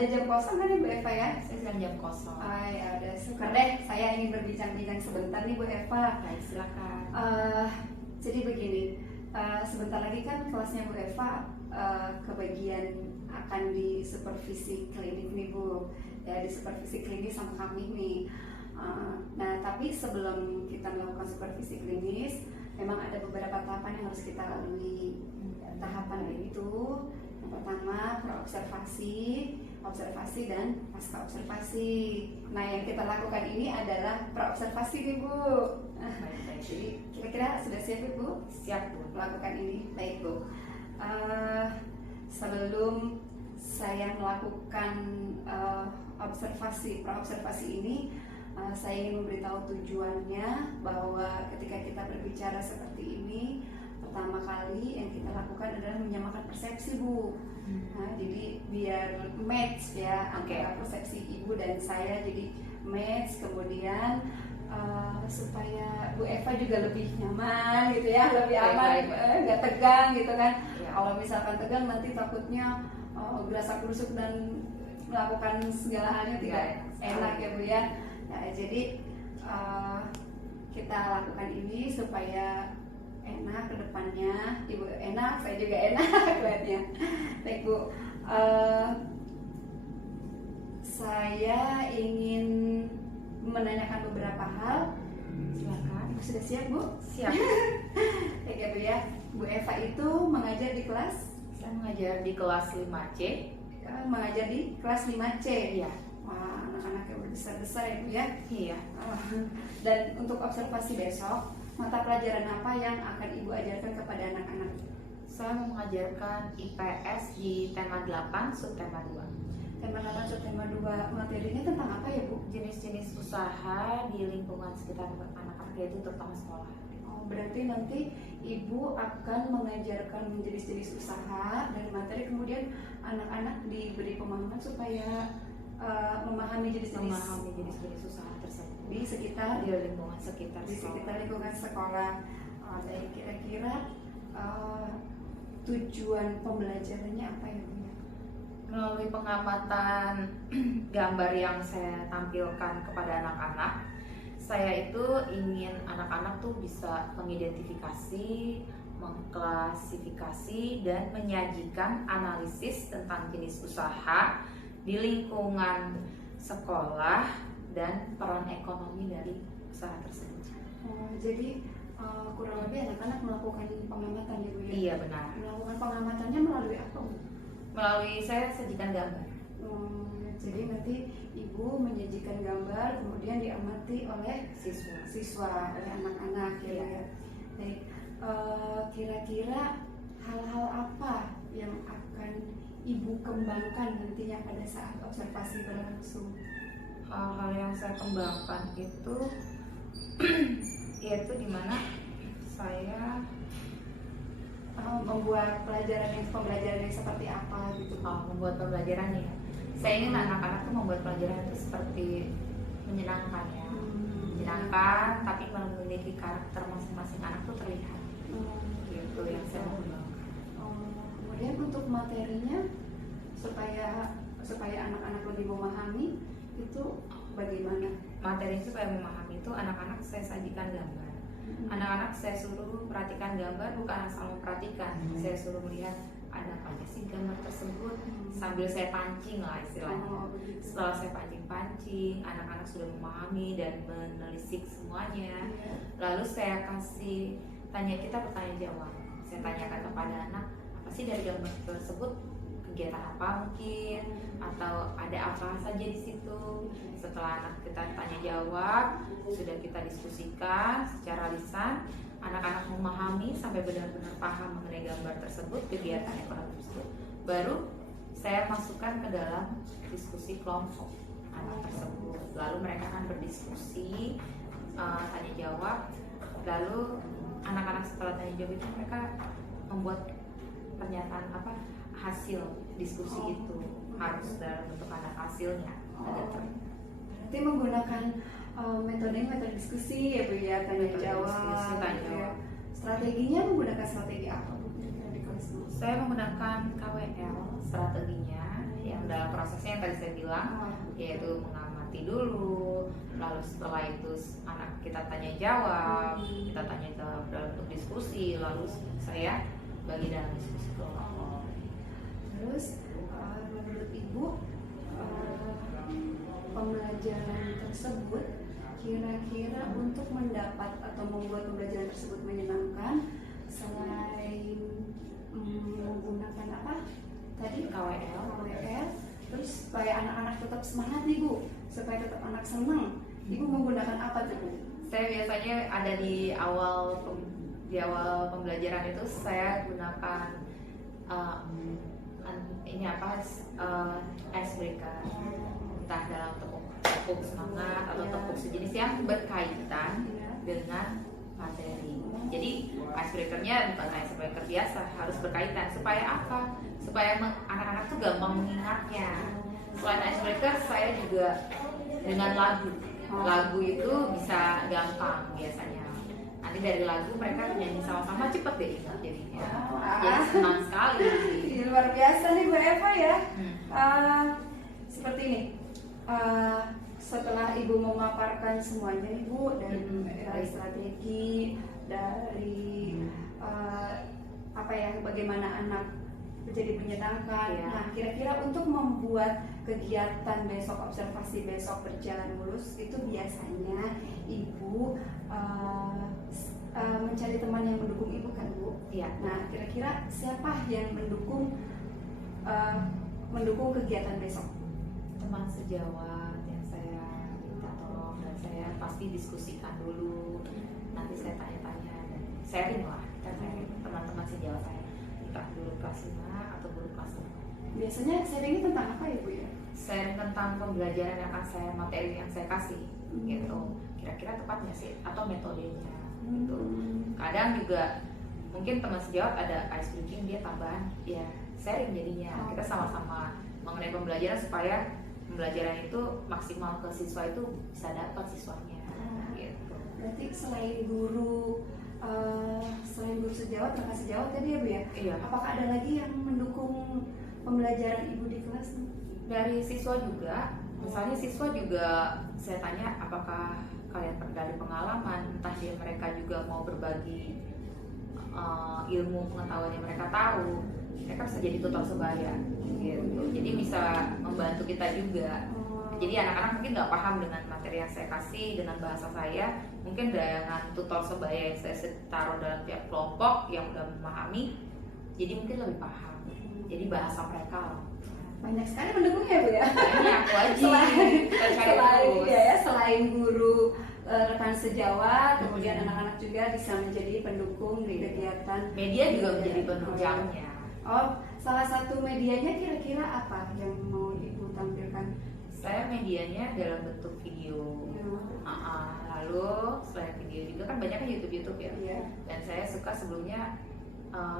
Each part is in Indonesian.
ada jam kosong kan ya Bu Eva ya? Saya sedang jam kosong. Ya udah, syukur deh. Saya ingin berbincang-bincang sebentar nih Bu Eva. Baik, silakan. Jadi begini, sebentar lagi kan kelasnya Bu Eva kebagian akan di supervisi klinik nih Bu, ya di supervisi klinis sama kami nih. Nah tapi sebelum kita melakukan supervisi klinis, memang ada beberapa tahapan yang harus kita lalui. Tahapan itu yang pertama observasi dan pasca observasi. Nah yang kita lakukan ini adalah praobservasi nih Bu. Baik. Jadi kira-kira sudah siap Bu? Siap Bu. Melakukan ini. Baik Bu. Sebelum saya melakukan praobservasi ini, saya ingin memberitahu tujuannya bahwa ketika kita berbicara seperti ini, pertama kali yang kita lakukan adalah menyamakan persepsi Bu. Nah, jadi biar match ya antara persepsi Ibu dan saya, jadi match, kemudian supaya Bu Eva juga lebih nyaman gitu ya, lebih aman, nggak tegang gitu kan. Ya. Kalau misalkan tegang nanti takutnya gerasa gerusuk dan melakukan segala halnya tidak enak ya Bu ya. Nah, jadi kita lakukan ini supaya enak ke depannya, Ibu enak, saya juga enak lihatnya. Baik Bu, saya ingin menanyakan beberapa hal. Silakan. Ibu sudah siap Bu? Siap. Baik ya Bu ya. Bu Eva itu mengajar di kelas? Saya mengajar di kelas 5C. Mengajar di kelas 5C? Iya. Wah, anak-anak yang besar-besar ya Bu ya? Iya. Dan untuk observasi besok, mata pelajaran apa yang akan Ibu ajarkan kepada anak-anak? Saya mengajarkan IPS di tema 8, subtema 2. Tema 8, subtema 2, materinya tentang apa ya Bu? Jenis-jenis usaha di lingkungan sekitar anak-anak, yaitu terutama sekolah. Oh, berarti nanti Ibu akan mengajarkan jenis-jenis usaha dari materi, kemudian anak-anak diberi pemahaman supaya memahami jenis-jenis usaha tersebut di sekitar lingkungan sekitar lingkungan sekolah. Dan kira-kira tujuan pembelajarannya apa ya Bu? Melalui pengamatan gambar yang saya tampilkan kepada anak-anak, saya itu ingin anak-anak tuh bisa mengidentifikasi, mengklasifikasi, dan menyajikan analisis tentang jenis usaha di lingkungan sekolah dan peran ekonomi dari usaha tersebut. Jadi kurang lebih anak-anak melakukan pengamatan ya Bu ya? Iya benar. Melakukan pengamatannya melalui apa Bu? Melalui saya sajikan gambar. Jadi nanti Ibu menyajikan gambar, kemudian diamati oleh siswa oleh anak-anak ya. Baik, kira-kira hal-hal apa yang akan Ibu kembangkan nantinya pada saat observasi berlangsung? Hal-hal yang saya kembangkan itu yaitu dimana saya membuat pembelajaran yang seperti apa gitu. Membuat pembelajaran ya. Saya ingin anak-anak tuh membuat pelajaran itu seperti menyenangkan ya. Menyenangkan tapi memiliki karakter masing-masing anak tuh terlihat. Gitu yang saya mau kembangkan. Kemudian untuk materinya supaya anak-anak lebih memahami itu bagaimana? Materi supaya memahami itu anak-anak saya sajikan gambar. Anak-anak saya suruh perhatikan gambar, bukan asal memperhatikan. Saya suruh melihat ada apa aja sih gambar tersebut sambil saya pancing lah istilahnya. Setelah saya pancing-pancing, anak-anak sudah memahami dan menelisik semuanya. Lalu saya kasih kita bertanya jawab. Saya tanyakan kepada anak, apa sih dari gambar tersebut, kegiatan apa mungkin, atau ada apa saja di situ. Setelah anak kita tanya jawab, sudah kita diskusikan secara lisan, anak-anak memahami sampai benar-benar paham mengenai gambar tersebut, kegiatan ekonomi tersebut, baru saya masukkan ke dalam diskusi kelompok anak tersebut. Lalu mereka akan berdiskusi, tanya jawab. Lalu anak-anak setelah tanya jawab itu mereka membuat pernyataan hasil diskusi itu harus dalam bentuk anak hasilnya. Berarti menggunakan metode diskusi ya Bu ya, tanya jawab. Strateginya menggunakan strategi apa Bu? Saya menggunakan KWL strateginya, yang dalam prosesnya yang tadi saya bilang, yaitu mengamati dulu, lalu setelah itu anak kita tanya jawab, kita tanya jawab dalam bentuk diskusi, lalu saya bagi dalam diskusi kelompok. Terus menurut Ibu pembelajaran tersebut kira-kira untuk mendapat atau membuat pembelajaran tersebut menyenangkan, selain menggunakan apa tadi KWL, terus supaya anak-anak tetap semangat nih Bu, supaya tetap anak senang, Ibu menggunakan apa tuh Bu? Saya biasanya ada di awal pembelajaran itu saya gunakan ini apa icebreaker, entah dalam tepuk semangat atau tepuk sejenis yang berkaitan dengan materi. Jadi icebreakernya bukan icebreaker biasa, harus berkaitan. Supaya apa? Supaya anak-anak tuh gampang mengingatnya. Selain icebreaker, saya juga dengan lagu. Lagu itu bisa gampang biasanya. Nanti dari lagu mereka nyanyi sama-sama, cepet deh ingat jadinya. Jadi senang sekali. Luar biasa nih Bu Eva ya. Seperti ini. Setelah Ibu memaparkan semuanya nih Bu, dari strategi, dari apa ya, bagaimana anak menjadi menyenangkan. Nah, kira-kira untuk membuat kegiatan besok, observasi besok berjalan mulus, itu biasanya Ibu mencari teman yang mendukung Ibu kan Bu? Iya. Nah, kira-kira siapa yang mendukung kegiatan besok? Teman sejawat yang saya minta tolong, dan saya pasti diskusikan dulu. Nanti saya tanya-tanya dan sharing lah, kita sharing teman-teman sejawat saya, entah guru kelas 5 atau guru kelas 6. Biasanya sharingnya tentang apa ya Bu ya? Sharing tentang pembelajaran yang akan saya, materi yang saya kasih gitu. Kira-kira tepatnya sih atau metodenya gitu. Kadang juga mungkin teman sejawat ada ice breaking, dia tambahan ya sharing jadinya. Kita sama-sama mengenai pembelajaran supaya pembelajaran itu maksimal ke siswa itu bisa dapat siswanya gitu. Berarti selain guru sejawat, rekan sejawat tadi ya Bu ya? Iya. Apakah ada lagi yang mendukung pembelajaran Ibu di kelas? Dari siswa juga, misalnya siswa juga saya tanya apakah kalian dari pengalaman, entah dia mereka juga mau berbagi ilmu pengetahuan yang mereka tahu, mereka bisa jadi tutor sebaya gitu. Jadi bisa membantu kita juga. Jadi anak-anak mungkin nggak paham dengan materi yang saya kasih dengan bahasa saya, mungkin dengan tutor sebaya yang saya taruh dalam tiap kelompok yang udah memahami, jadi mungkin lebih paham. Jadi bahasa mereka lah. Banyak sekali mendukungnya Bu ya. Banyak, wajib. Selain guru, rekan sejawat, kemudian anak-anak juga bisa menjadi pendukung di kegiatan. Media juga menjadi penunjangnya. Oh, salah satu medianya kira-kira apa yang mau Ibu tampilkan? Saya medianya dalam bentuk video. Lalu selain video juga kan banyak kan YouTube ya. Dan saya suka sebelumnya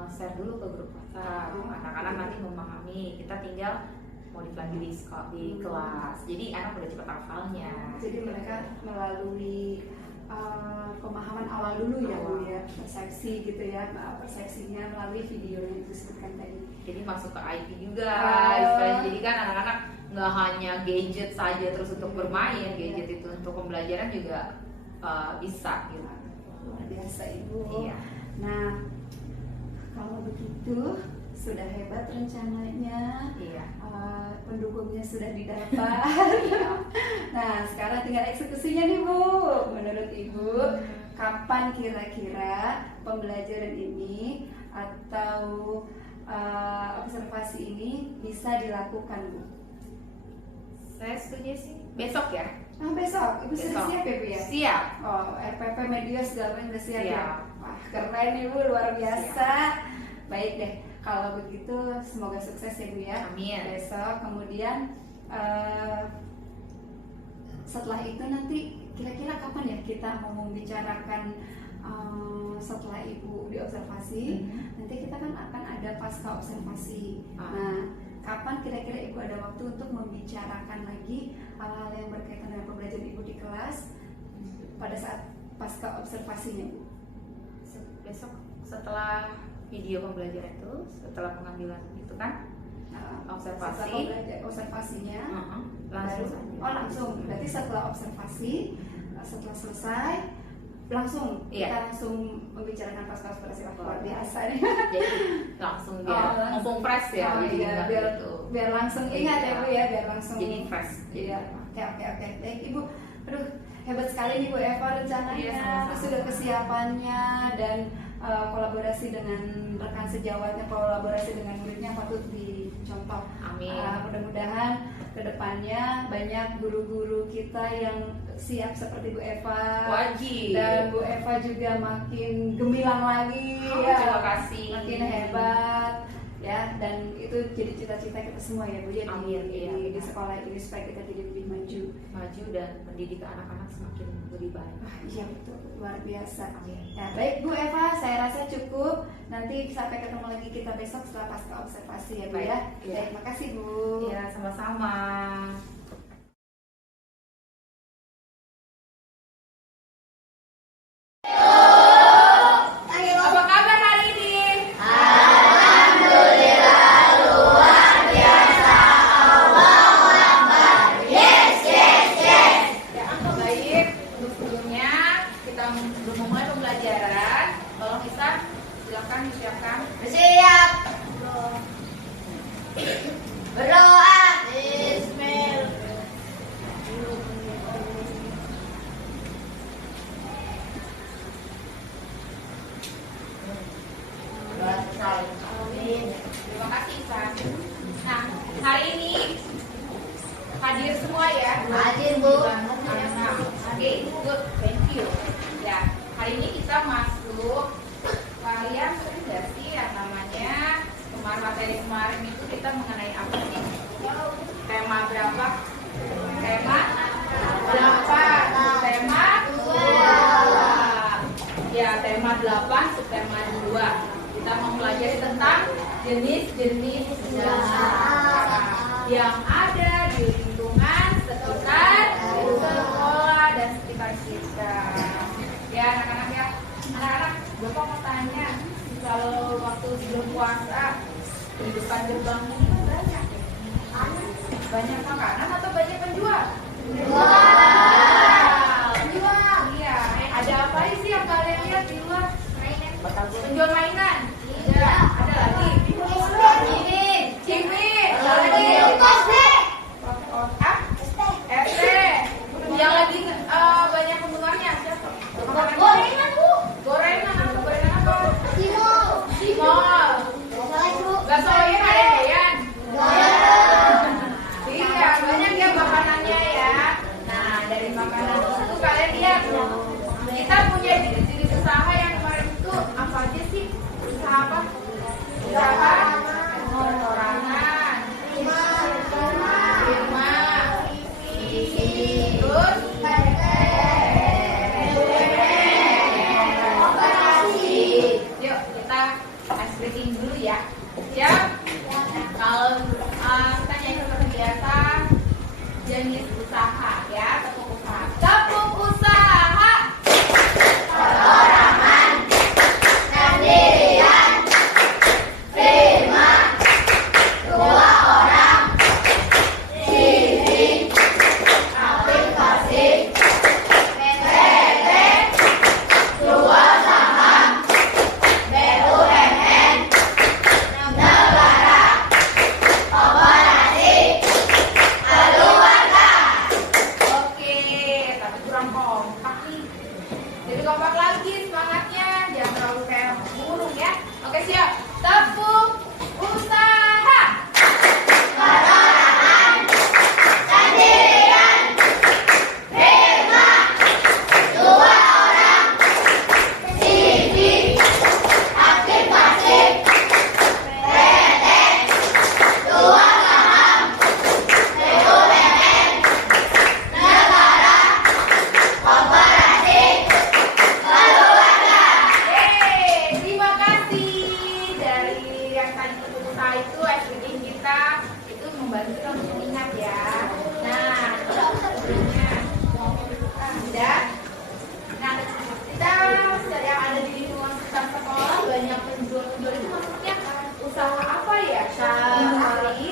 share dulu ke grup WhatsApp. Anak-anak nanti memahami, kita tinggal modif lagi di kelas. Jadi anak udah cepat hafalnya. Jadi mereka melalui pemahaman awal dulu ya Bu ya, persepsi gitu ya, persepsinya melalui video yang disebutkan tadi. Jadi masuk ke IP juga. Jadi kan anak-anak nggak hanya gadget saja terus untuk bermain, gadget itu untuk pembelajaran juga bisa gitu. Luar biasa Ibu. Iya. Nah, kalau begitu sudah hebat rencananya. Iya. Pendukungnya sudah didapat. Nah, sekarang tinggal eksekusinya nih Bu. Menurut Ibu, kapan kira-kira pembelajaran ini atau observasi ini bisa dilakukan Bu? Saya setuju sih besok ya. Besok, Ibu sudah siap ya Bu ya? Siap. Oh, RPP media segala macam sudah siap ya? Siap. Wah, keren Ibu, luar biasa. Baik deh, kalau begitu semoga sukses ya Bu ya. Amin. Besok, kemudian setelah itu nanti kira-kira kapan ya kita mau membicarakan setelah Ibu diobservasi, nanti kita kan akan ada pasca observasi. Nah, kapan kira-kira Ibu ada waktu untuk membicarakan lagi hal-hal yang berkaitan dengan pembelajaran Ibu di kelas pada saat pasca observasinya Bu? Besok setelah video pembelajaran itu, setelah pengambilan itu kan, Observasi. Observasinya. Langsung Baru- saja. Oh langsung. Berarti setelah observasi, setelah selesai langsung Iya. kita langsung membicarakan pasca operasi luar biasa nih. Jadi langsung biar langsung. mumpung fresh ya. Oh, jadi iya, nggak biar gitu. biar langsung ingat ya Bu ya, biar langsung. Jadi fresh. Iya. Oke. Baik Ibu. Aduh, hebat sekali nih Bu Eva rencananya, Iya, sama-sama. terus sudah kesiapannya dan kolaborasi dengan rekan sejawatnya, kolaborasi dengan muridnya patut dicontoh. Amin. Mudah-mudahan kedepannya banyak guru-guru kita yang siap seperti Bu Eva. Wajib. Dan Bu Eva juga makin gemilang lagi. Terima kasih. Makin hebat. Ya, dan itu jadi cita-cita kita semua ya Bu ya Amin, iya, di benar. sekolah ini supaya kita jadi lebih maju. Maju dan pendidikan anak-anak semakin lebih baik. Iya betul, luar biasa. Amin. Ya, baik Bu Eva, saya rasa cukup. Nanti sampai ketemu lagi kita besok setelah pasca observasi ya Bu Baik, ya. iya. Baik, makasih Bu. Iya, sama-sama. Apa kabar hari ini? Ya, baik. Untuk sebelumnya kita belum memulai pembelajaran. Tolong Isa, silakan disiapkan. Bersiap. Berdoa. Bismillah. Selesai. Amin. Terima kasih Isa. Nah, hari ini hadir semua ya. Hadir, Bu. Nah, oke, good, thank you. Ya, hari ini kita masuk. Kalian sering nggak sih yang namanya materi kemarin itu kita mengenai apa sih? Tema berapa? Tema 8. Tema 2. Ya, tema 8, subtema 2. Kita mempelajari tentang jenis-jenis usaha yang ada di lingkungan sekitar sekolah dan sekitar kita. Ya anak-anak ya, anak-anak, Bapak mau tanya, kalau waktu sebelum puasa di depan gerbang ini banyak ya? Banyak makanan atau banyak penjual? Penjual. Iya. Ada apa sih yang kalian lihat di luar? Penjual mainan. Iya. Ada lagi. Cimin. Ada lagi. RT. Yang lagi banyak penggemarnya siapa? Gorengan, Bu. Gorengan apa? Gorengan apa? Cimol. Cimol. Bakso ya ada Deyan. Iya, banyak ya makanannya ya. Nah, dari makanan itu kalian lihat kita punya jenis-jenis usaha yang kemarin itu apa aja sih? Usaha apa? Usaha perorangan, firma, terus yuk kita ice breaking dulu ya. Siap? Kalau kita nyanyi seperti biasa, jenis usaha ya, tepuk usaha. Tepuk usaha. Sendirian. Firma. Dua orang. CV. Aplikasi. PT. Dua saham. BUMN. Negara. Koperasi. Keluarga. Oke, tapi kurang kompak nih. Jadi kompak lagi semangatnya, jangan terlalu kayak burung ya. Oke siap, tepuk usaha. Sendirian. Firma. Dua orang. CV. Aplikasi. PT. Dua saham. BUMN. Negara. Koperasi. Keluarga. Yeay, terima kasih dari yang tadi tepuk usaha itu, SPG kita itu membantu kita untuk ingat ya. Nah, sebelumnya ada. Nah, kita yang ada di lingkungan sekitar sekolah banyak penjual-penjual itu maksudnya usaha apa ya? Sehari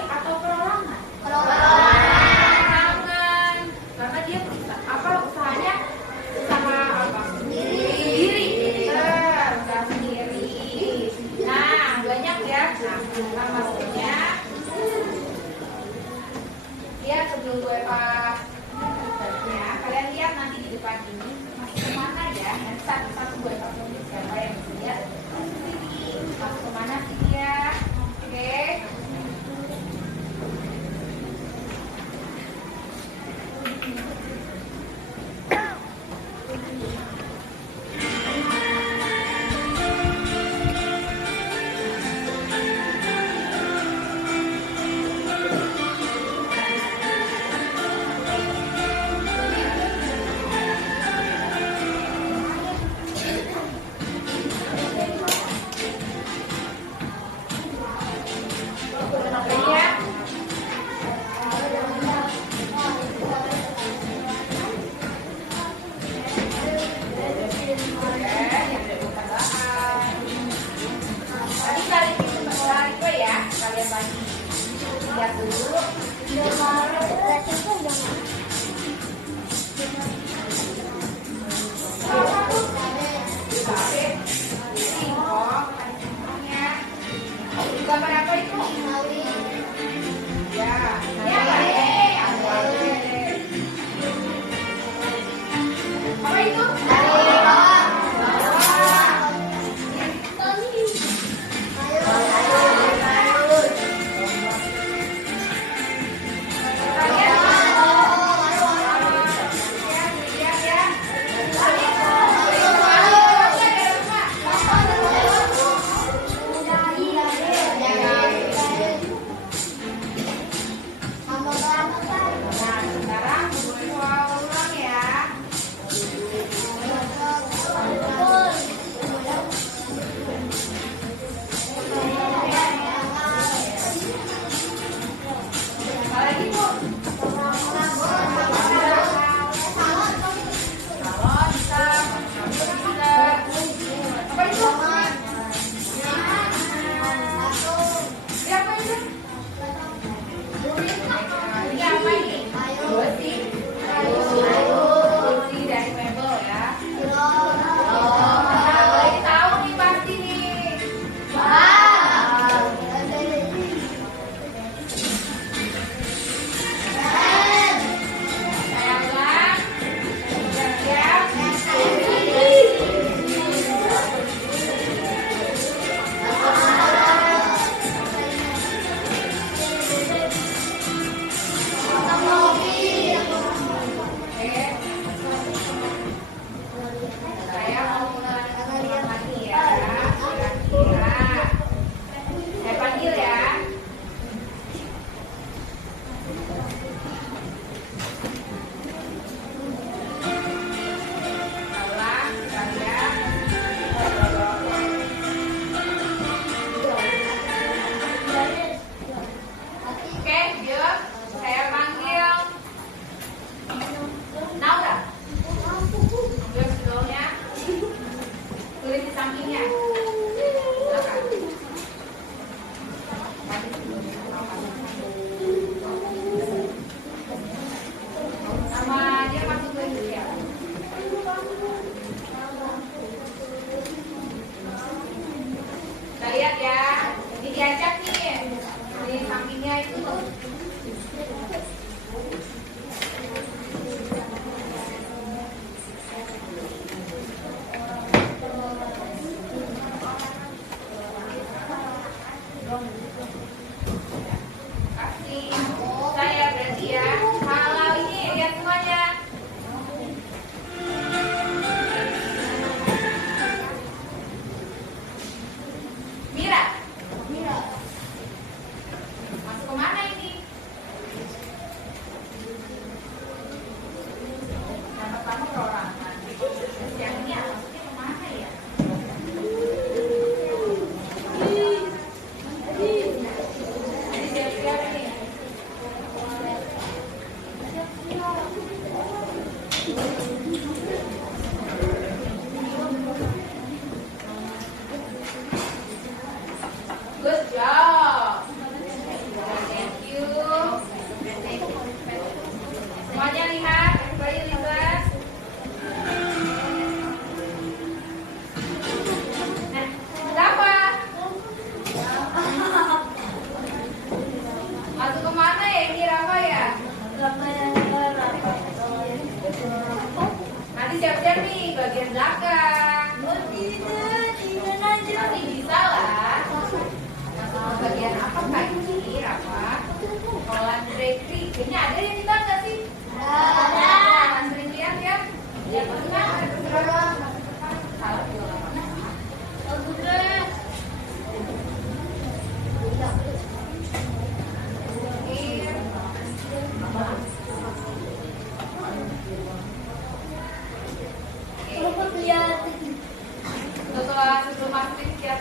Semuanya lihat, everybody listen. Kenapa? Masuk kemana ya ini Rafa ya? Nanti siap-siap nih bagian belakang. Nanti bisa lah. Masuk ke bagian apa kak ini Rafa? Kolam bakery. Ini ada yang kita nggak sih? Ada. Sering lihat ya? Ya maksudnya salah juga. Sebelum masuk ya,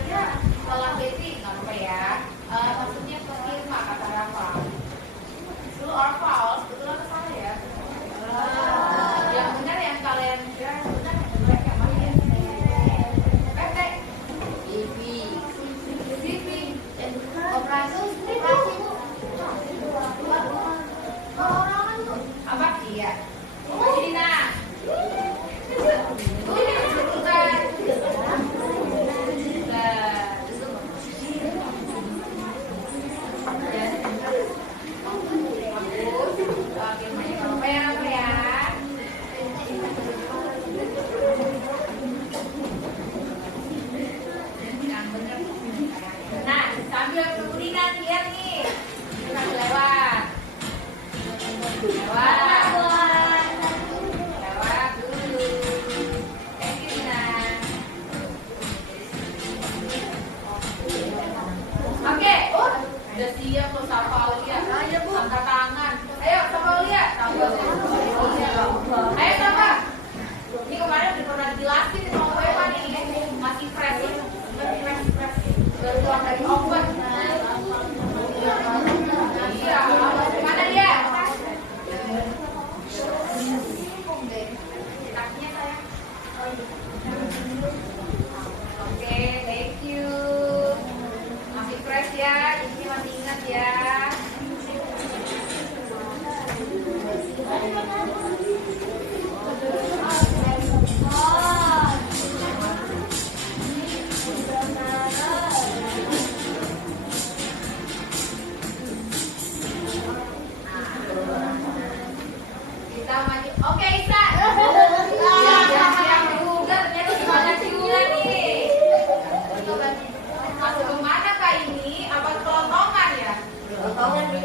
kolam bakery nggak apa ya? Maksudnya ke Irma kata Rafa. Dulu Rafa, sebetulnya salah ya. Yang benar yang kalian kira benar yang mana ya? PT, TV, operasi, apa dia? Jadi nah, udah siap loh Sapa Aulia. Angkat tangan. Ayo Sapa Aulia. Ayo Sapa. Ini kemarin udah pernah dijelasin sama gue Pak nih. Masih fresh. Baru keluar dari oven. Iya. Mana dia? Kakinya sayang. Oke, thank you. Masih fresh ya, ini masih ingat ya. Kita maju. Oke, Isa. Yang juga ternyata gimana juga nih. Masuk kemana kak ini? Apa kelontongan ya? Kelontongan nih.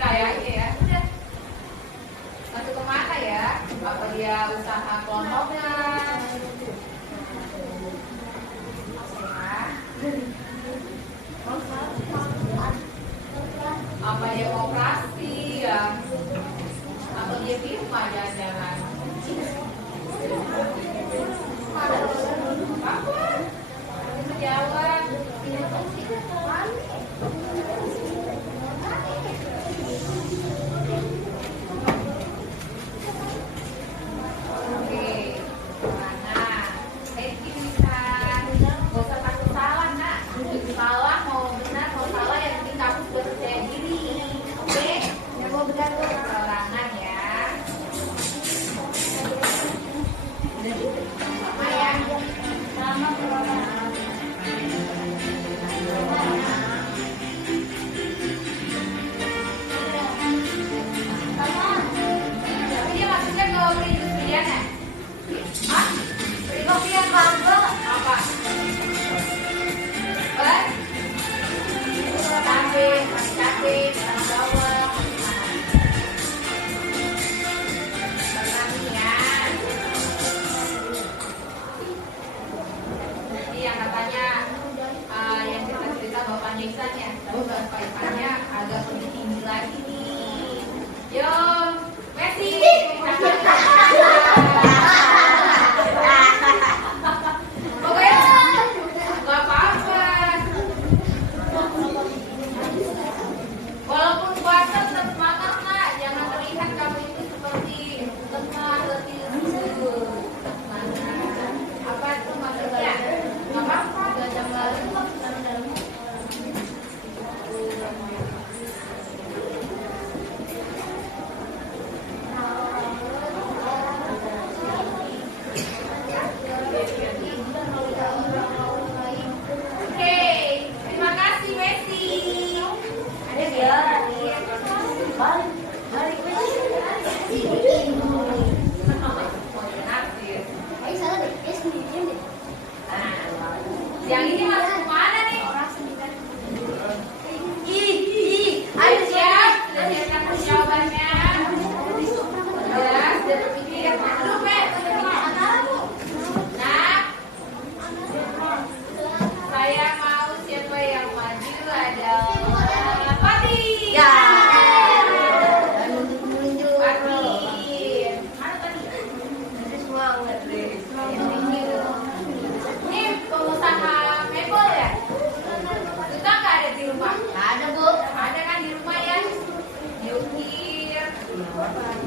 Kayaknya ya. Udah. Masuk kemana ya? Apa dia usaha kelontongan? Apa dia operasi ya? Atau dia firma jangan-jangan? Apa? Jawab. Oke. Nah, bisa. Gak usah takut salah, nak. Salah mau benar, mau salah yang penting kamu sudah percaya diri. Oke? Yang mau benar tuh perorangan ya. Sama ya. Sama perorangan.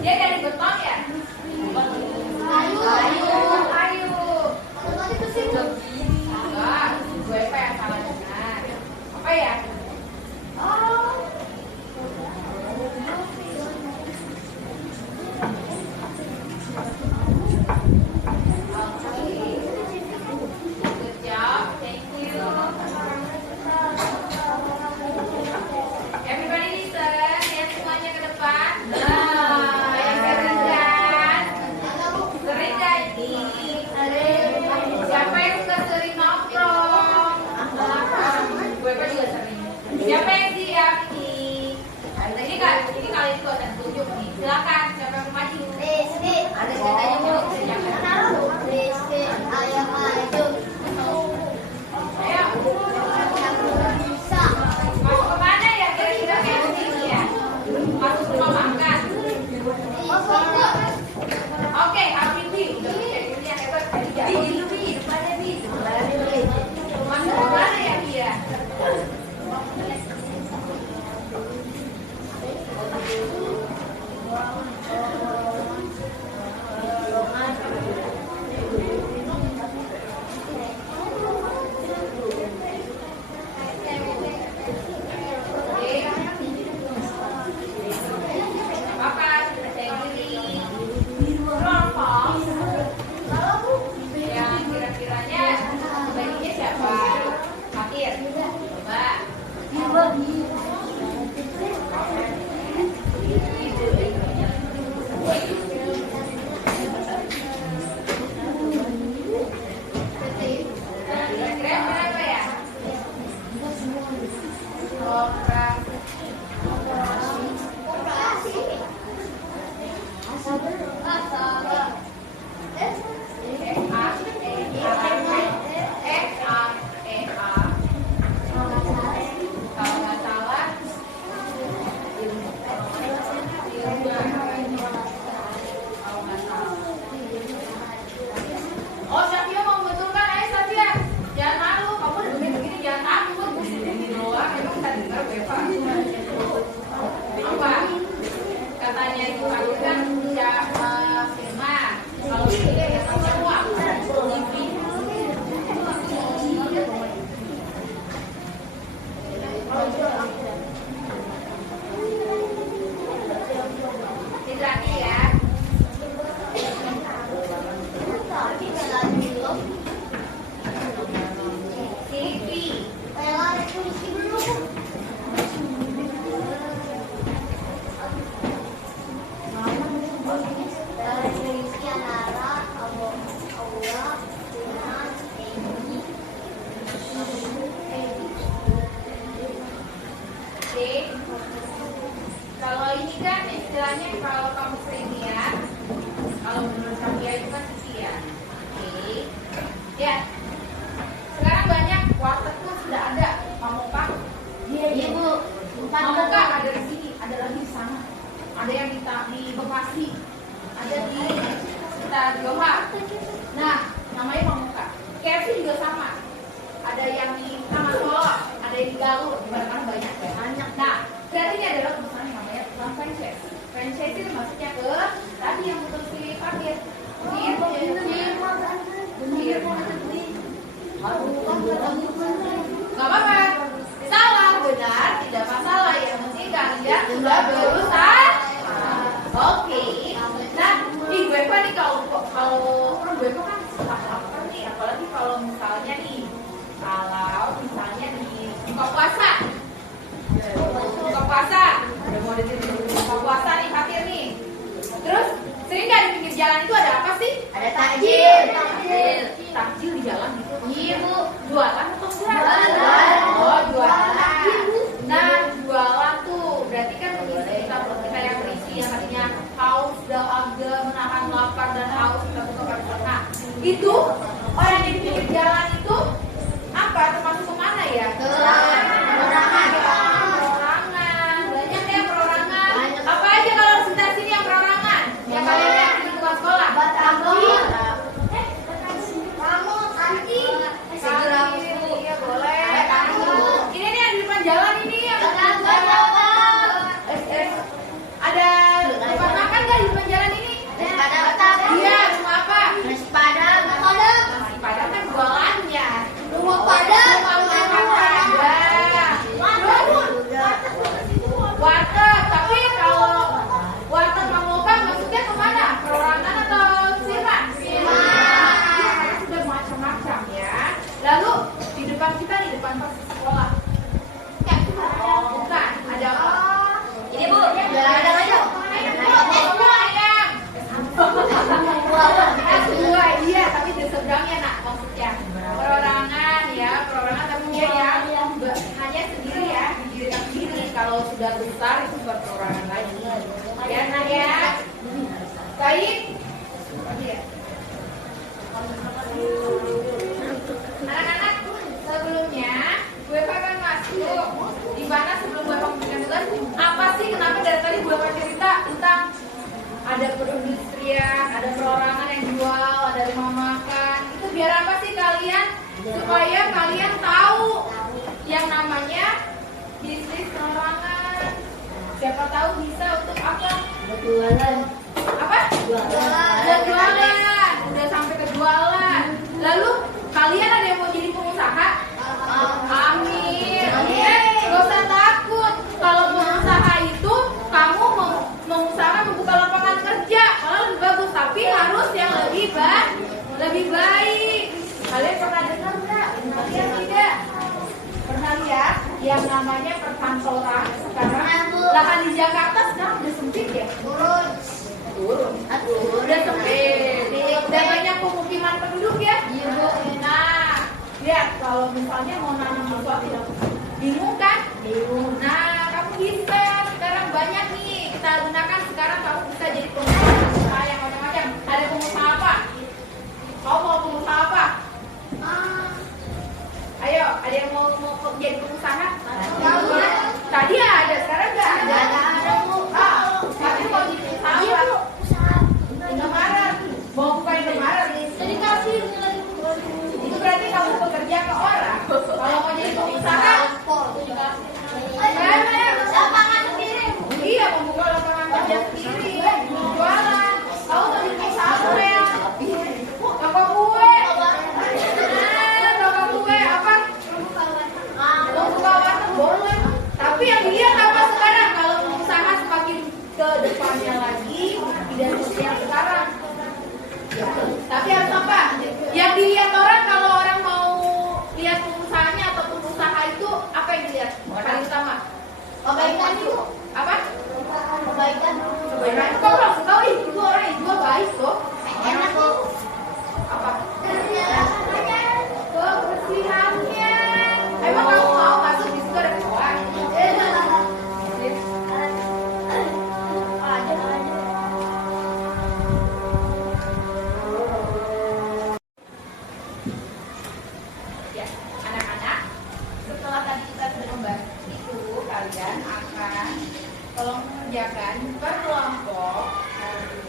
Dia dari beton ya? Kayu. Enggak, gue apa yang salah dengar? Apa ya? Good job, thank you. Everybody listen, lihat semuanya ke depan. Nah, yang sering kan? Sering gak ini? Siapa yang suka sering nongkrong? Gue kan juga sering. Siapa yang siap ini? Ini kali itu akan tunjuk nih. Silakan, siapa yang mau maju? Ada ceritanya mau Ayo. Masuk ke mana ya kira-kira kayak begini ya? Masuk rumah makan. Oke, Habibi. Udah bisa yang hebat. Masuk ke mana ya dia? Makan, yang kira-kiranya baginya siapa? Fakir. Coba. Kira-kira berapa ya? Kalau nggak salah oh, Safia mau membetulkan. Ayo Safia, jangan malu. Kamu udah begini jangan takut. Begini doang, emang tadi dengar Beva. Apa? Katanya itu aku kan siapa Firman. Kalau itu ya semua. Ditraki ya. TV. Oke. Kalau ini kan istilahnya kalau kamu sering lihat, kalau menurut Safia itu kan sisi ya. Oke. Ya. Sekarang banyak warteg pun sudah ada pamuka. Iya Bu. Pamuka ada di sini, ada lagi di sana. Ada yang di Bekasi, ada di sekitar Johar. Nah, namanya pamuka. KFC juga sama. Ada yang di Taman Solo, ada yang di Galuh, di mana-mana banyak ya. Nah, berarti ini adalah perusahaan yang namanya franchise. Franchise itu maksudnya ke tadi yang betul si Fakir. Gak apa-apa. Salah, benar, tidak masalah. Yang penting kalian sudah berusaha. Oke. Nah, di Beva nih kalau Beva kan suka lapar nih, apalagi kalau misalnya nih, di buka puasa, udah mau buka puasa nih Fakir nih. Terus sering nggak di pinggir jalan itu ada apa sih? Ada takjil. Takjil di jalan gitu. Iya Bu. Jualan atau enggak? Jualan. Oh jualan. Nah jualan tuh berarti kan mengisi kita yang berisi yang tadinya haus, dahaga, menahan lapar dan haus kita buka. Nah itu orang yang di pinggir jalan itu apa? Termasuk kemana ya? Perorangan. Banyak ya perorangan. Apa aja kalau sekitar sini yang perorangan? Yang kalian lihat di luar sekolah? Iya boleh. Ini nih yang di depan jalan ini yang ada tempat makan. ada perindustrian, ada perorangan yang jual, ada rumah makan. Itu biar apa sih kalian? Supaya kalian tahu yang namanya bisnis perorangan. Siapa tahu bisa untuk apa? Jualan. Apa? Udah jualan, udah sampai ke jualan. Lalu kalian ada yang mau jadi pengusaha? Amin. Gak usah takut. Kalau pengusaha itu kamu mengusahakan membuka lapangan kerja, malah lebih bagus. Tapi harus yang lebih baik. Kalian pernah dengar nggak? Kalian tidak? Pernah lihat yang namanya perkantoran sekarang? Lahan di Jakarta sekarang udah sempit ya? Turun. Udah sempit. Dan banyak pemukiman penduduk ya? Iya Bu. Nah, lihat kalau misalnya mau nanam sesuatu yang bingung kan? Bingung. Nah, kamu bisa sekarang banyak nih kita gunakan sekarang. Kamu bisa jadi pengusaha yang macam-macam. Ada pengusaha apa? Kamu mau pengusaha apa? Ayo, ada yang mau jadi pengusaha? Tadi ada, sekarang nggak ada. Tapi mau jadi pengusaha apa? Indomaret. Mau buka Indomaret? Jadi kasih. Itu berarti kamu bekerja ke orang. Kalau mau jadi pengusaha, lapangan sendiri. Iya, membuka lapangan kerja sendiri. Jualan. Kamu mau jadi pengusaha apa ya? Toko kue. Toko kue apa? Mau buka warteg boleh. Tapi yang dilihat apa sekarang? Kalau pengusaha semakin ke depannya lagi, tidak seperti yang sekarang. Tapi harus apa? Yang dilihat orang, kalau orang mau lihat pengusahanya atau pengusaha itu apa yang dilihat? Paling utama kebaikan itu apa? Kebaikan. Kok langsung tahu itu orang yang jual baik kok. Enak kok. Apa? Kebersihannya. Emang kamu mau masuk di situ ada keluar? Ya, anak-anak, setelah tadi kita sudah membahas itu, kalian akan tolong mengerjakan berkelompok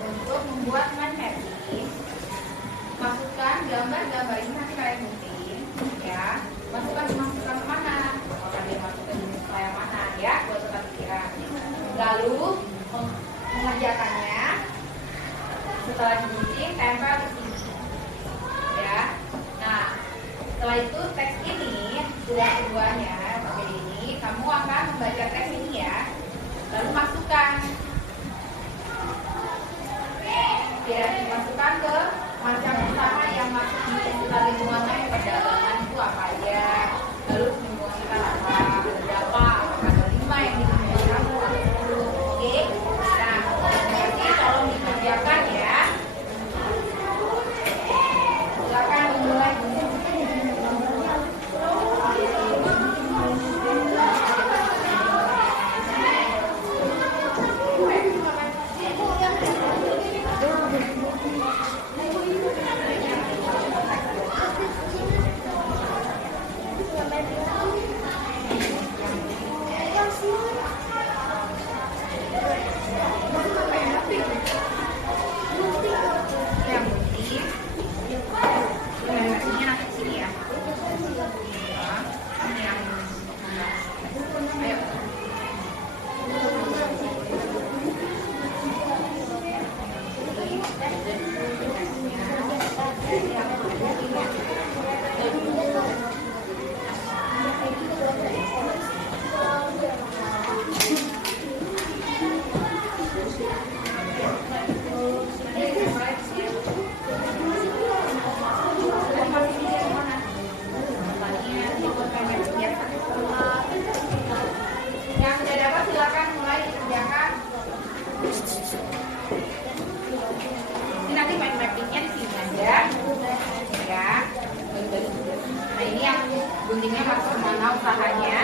untuk membuat mind mapping. Masukkan gambar-gambar ini, nanti kalian mungkin ya masukkan kemana, apakah dia masukkan jenis yang mana ya, buat tetap pikiran. Lalu mengerjakannya setelah digunting tempel di sini ya. Nah, setelah itu teks ini kedua-duanya pakai ini, kamu akan membaca teks ini ya, lalu masukkan biar dimasukkan ke macam usaha yang masuk di sekitar lingkungan lain. Perdagangan itu apa aja, lalu lingkungan kita apa, ada berapa, ada 5 yang di lingkungan kamu, ada 10. Oke, nah nanti tolong dikerjakan ya. Silakan dimulai. Yang sudah dapat silakan mulai dikerjakan. Ini nanti mind mappingnya di sini aja, ya. Nah ini yang guntingnya masuk kemana usahanya.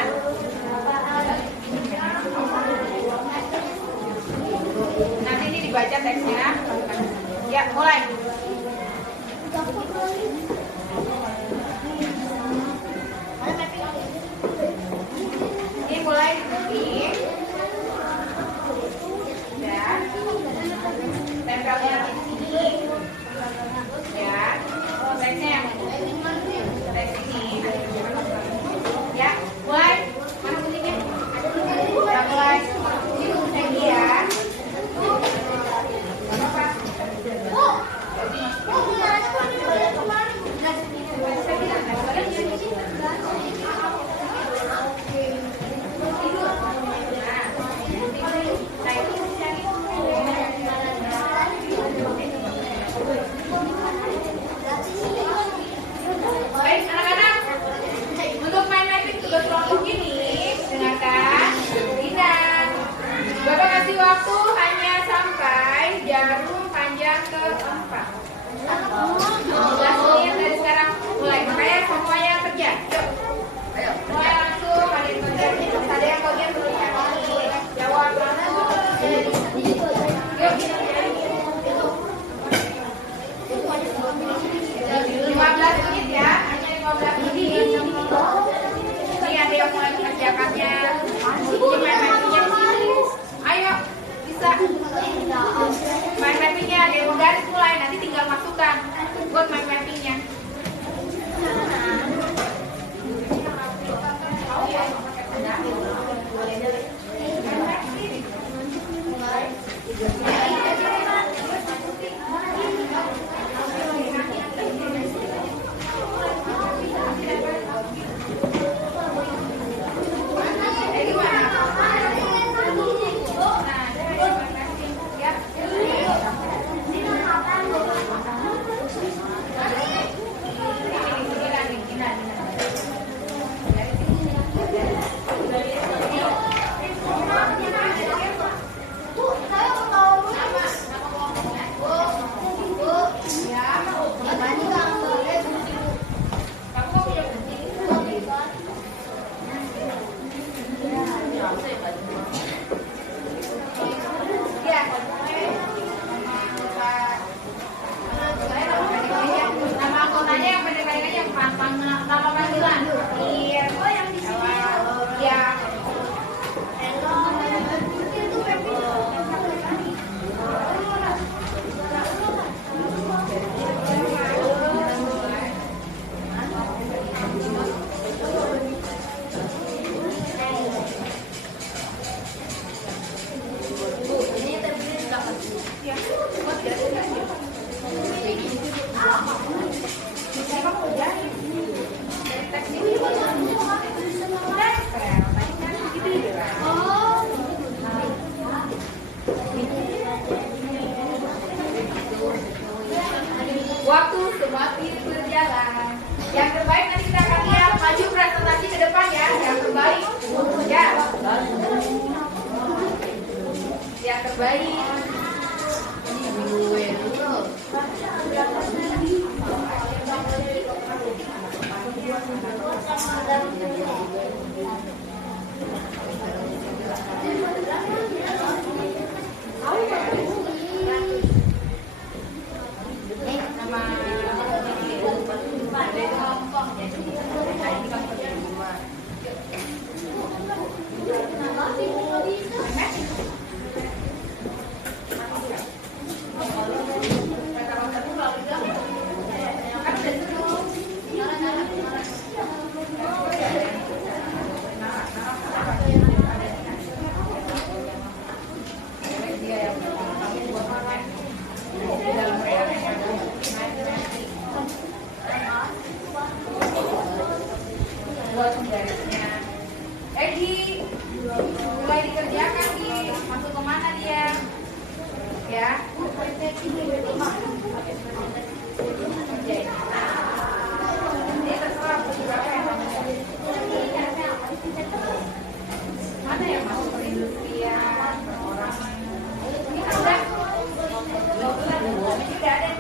Nanti ini dibaca teksnya. Ya mulai. Ini mulai digunting. Ya. jarum panjang keempat. 15 menit dari sekarang mulai. Makanya semuanya kerja. Yuk. Ayo. Mulai langsung. Ada yang bagian belum jawab langsung. Yuk. 15 menit ya. Hanya 15 menit. Ini ada yang mulai mengerjakannya. Ini main-mainnya di sini. Ayo. Bisa. Main mappingnya ada yang mau garis mulai, nanti tinggal masukkan buat main mappingnya. Waktu semakin berjalan. Yang terbaik nanti kita akan lihat maju presentasi ke depan ya. Yang terbaik ya. Yang terbaik. Buat penggarisnya. Egi, mulai dikerjakan nih. Masuk kemana dia? Ya. Ini terserah berapa yang mana yang masuk perindustrian, perorangan. Ini kan udah 2 bulan, tidak ada.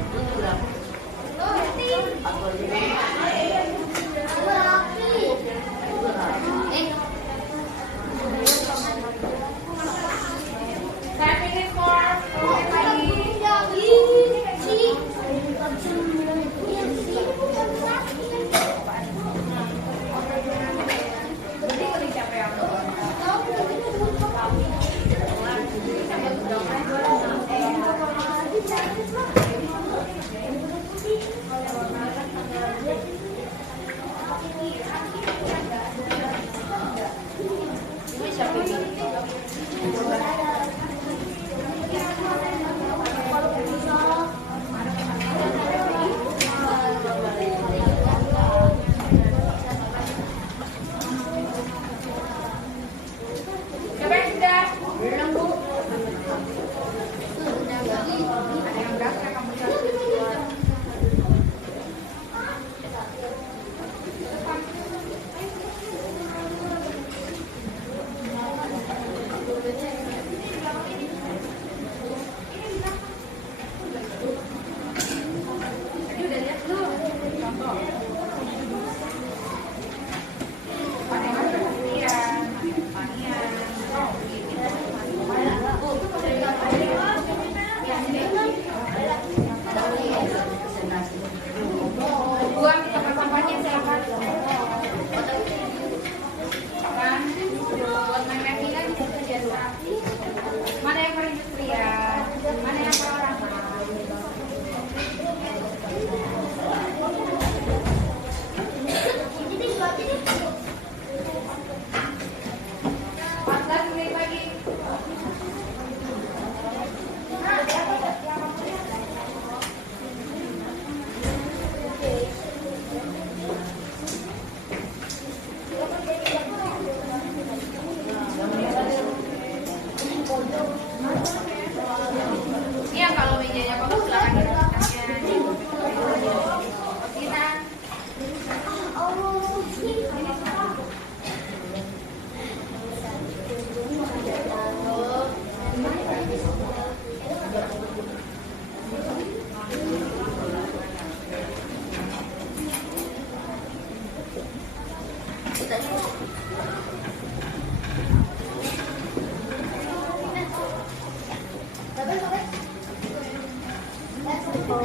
Oke,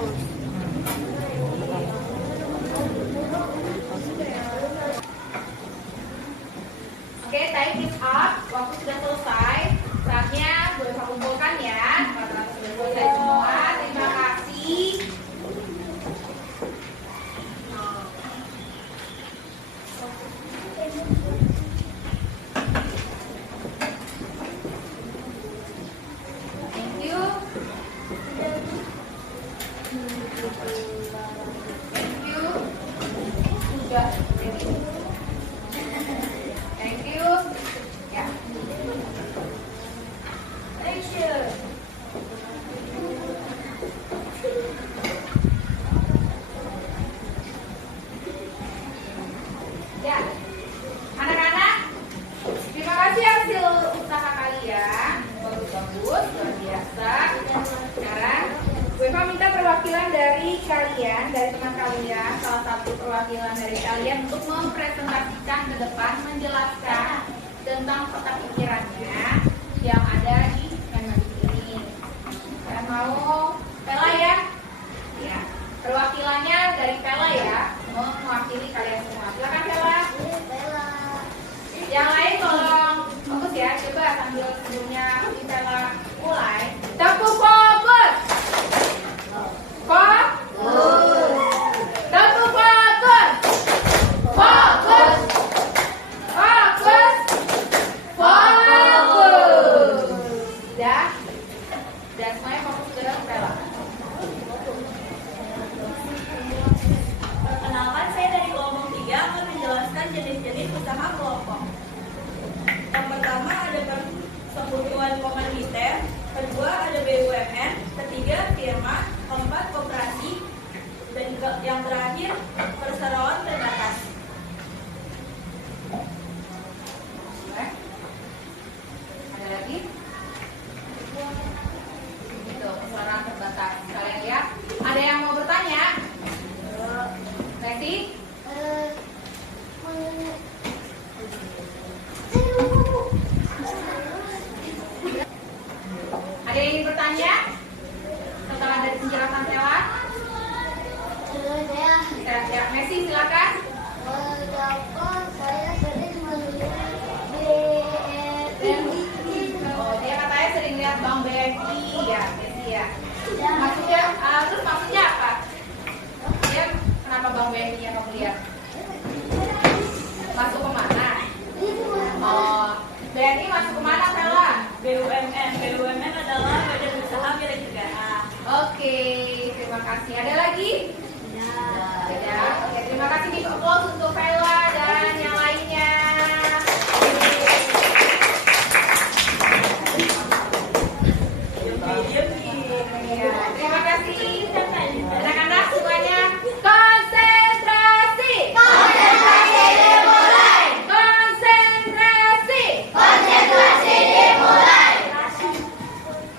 time is up. Waktu sudah selesai. Saatnya gue kumpulkan ya. Teman-teman sudah selesai semua. Terima kasih. Thank you. Thank you. Sudah. Thank you. Ya. Thank you. Ya. Anak-anak, terima kasih hasil usaha kalian. Bagus-bagus, luar biasa. Sekarang Weva minta perwakilan dari kalian, dari teman kalian, salah satu perwakilan dari kalian untuk mempresentasikan ke depan, menjelaskan tentang kotak pikirannya yang ada di Kemendikbud ini. Kalian mau Pela ya? Ya. Perwakilannya dari Pela ya, mewakili kalian semua. Silakan Pela. Yang lain tolong fokus ya, coba sambil sebelumnya Pela mulai. Tepuk fokus. Fokus. Tepuk fokus. Fokus. Fokus. Fokus. Sudah? Dan semuanya fokus ke Pela. Perkenalkan, saya dari kelompok 3 akan menjelaskan jenis-jenis usaha kelompok. Yang pertama ada persekutuan komaniter, kedua ada BUMN, ketiga firma, keempat koperasi, dan yang terakhir perseroan terbatas. Boleh? Ada lagi? Itu perseroan terbatas. Kalian lihat? Ada yang mau bertanya? Nanti? Ada yang ingin bertanya? Setelah dari penjelasan Pela? Ya, Messi silakan. Oh, dia katanya sering lihat Bang BNI ya, Messi ya. Maksudnya, terus maksudnya apa? Dia kenapa Bang BNI yang kamu lihat? Masuk ke mana? Oh, BNI masuk ke mana, Pela? BUMN adalah badan usaha milik negara. Oke, terima kasih. Ada lagi? Ada. Oke, terima kasih. Big applause untuk Pela dan yang lainnya. Ya, terima kasih. Anak-anak semuanya konsentrasi. Konsentrasi dimulai. Konsentrasi. Konsentrasi dimulai.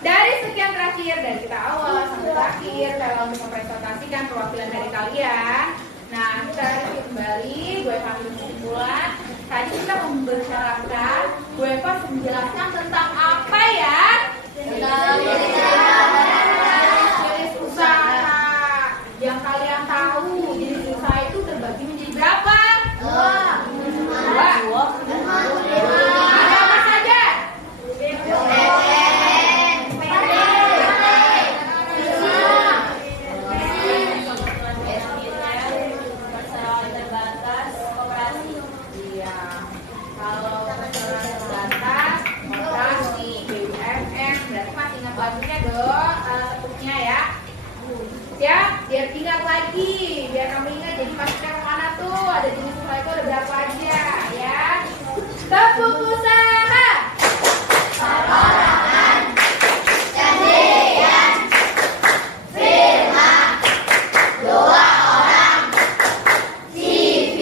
Dari sekian terakhir, dari kita awal sampai terakhir, Pela untuk mempresentasikan perwakilan dari kalian. Nah, kita review kembali. Gue panggil kesimpulan. Tadi kita membicarakan, gue pas menjelaskan tentang apa ya? Jenis usaha. Yang kalian tahu, jenis usaha itu terbagi menjadi berapa? Dua. Ada apa saja? Perseroan terbatas, koperasi. Iya. Kalau perseroan terbatas, koperasi, BUMN, berarti masih ingat lagunya dong, tepuknya ya. Siap? Biar ingat lagi, biar kamu ingat. Jadi pastikan kemana tuh, ada jenis usaha itu ada berapa aja ya. Tepuk usaha. Sendirian. Firma. 2 orang. CV.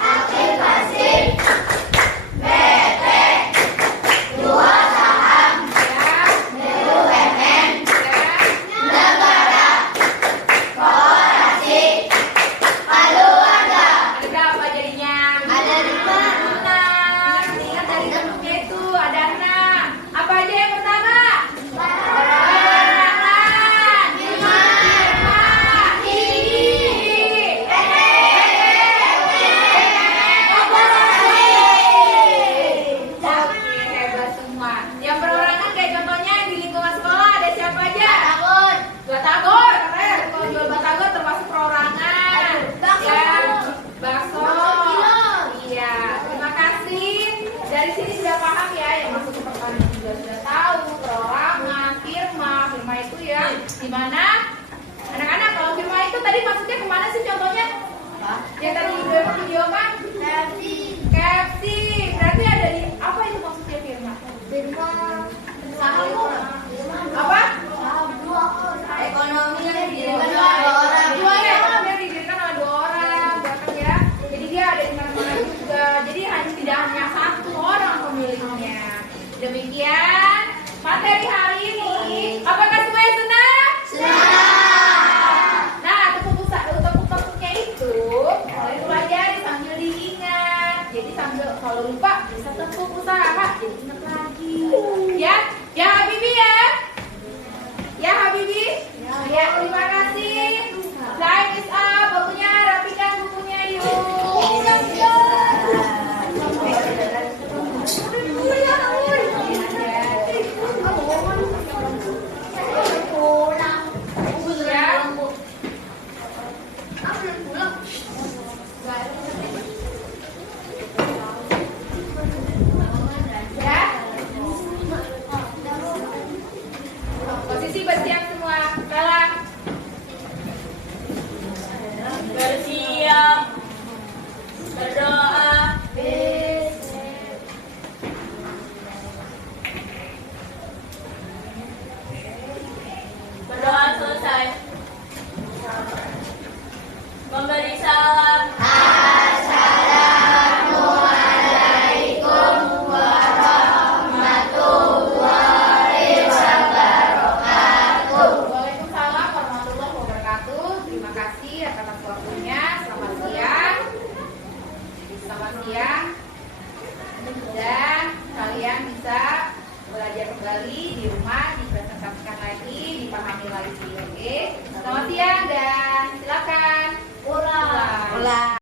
Aktivasi. PT. 2 saham. Ya. BUMN. Ya. Negara. Koperasi. Keluarga. Ada berapa jadinya? Ada 5. Di mana? Anak-anak, kalau firma itu tadi maksudnya kemana sih contohnya? Yang tadi video kan? KFC. Berarti ada di apa itu maksudnya firma? Apa? Ekonomi yang Dua ya, biar didirikan oleh 2 orang, bahkan ya. Jadi dia ada di mana-mana juga. Jadi tidak hanya 1 orang pemiliknya. Demikian materi hari ini. Apakah semuanya senang? Nah, tepuk-tepuknya itu kalian pelajari sambil diingat. Jadi sambil kalau lupa bisa tepuk usaha, jadi ingat lagi. Ya Habibi ya. Ya Habibi. Ya, terima kasih. Time is up. Waktunya rapikan bukunya yuk. Posisi bersiap semua. Salam. Bersiap. Berdoa. Berdoa selesai. Memberi salam. Assalamualaikum warahmatullahi wabarakatuh. Waalaikumsalam warahmatullahi wabarakatuh. Terima kasih atas waktunya. Selamat siang. Selamat siang. Dan kalian bisa belajar kembali di rumah, dipresentasikan lagi, dipahami lagi. Oke. Selamat siang dan silakan. Ulang.